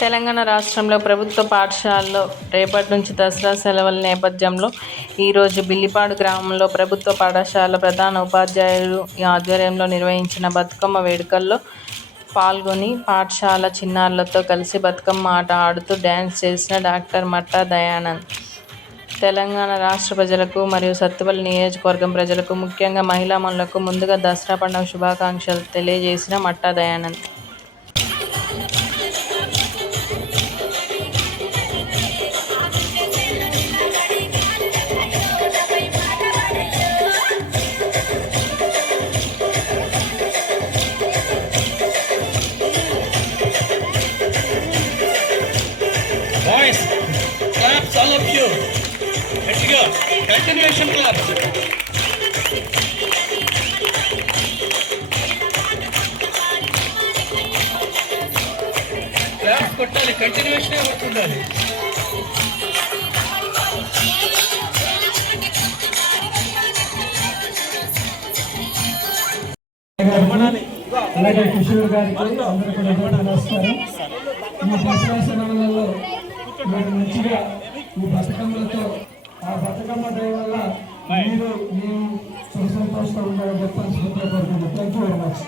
తెలంగాణ రాష్ట్రంలో ప్రభుత్వ పాఠశాలల్లో రేపటి నుంచి దసరా సెలవుల నేపథ్యంలో ఈరోజు బిల్లిపాడు గ్రామంలో ప్రభుత్వ పాఠశాల ప్రధాన ఉపాధ్యాయులు ఆధ్వర్యంలో నిర్వహించిన బతుకమ్మ వేడుకల్లో పాల్గొని పాఠశాల చిన్నారులతో కలిసి బతుకమ్మ ఆట ఆడుతూ డ్యాన్స్ చేసిన డాక్టర్ మట్టా దయానంద్ తెలంగాణ రాష్ట్ర ప్రజలకు మరియు సత్తుపల్లి నియోజకవర్గం ప్రజలకు ముఖ్యంగా మహిళామణులకు ముందుగా దసరా పండుగ శుభాకాంక్షలు తెలియజేసిన మట్టా Dayanand. Boys, claps all of you. Let's go. Continuation claps. Claps కొట్టాలి, కంటిన్యూషన్ అవుతుండాలి. అలాగే కిషోర్ గారికి అందరూ కూడా నమస్కారం. ఈ దసరా సెలవులలో మీరు మంచిగా ఈ బతుకమ్మలతో ఆ బతుకమ్మ దయ వల్ల మీరు మేము సుఖ సంతోషంగా ఉండాలని చెప్పాల్సి కోరుకుంటున్నాను. Thank you very much.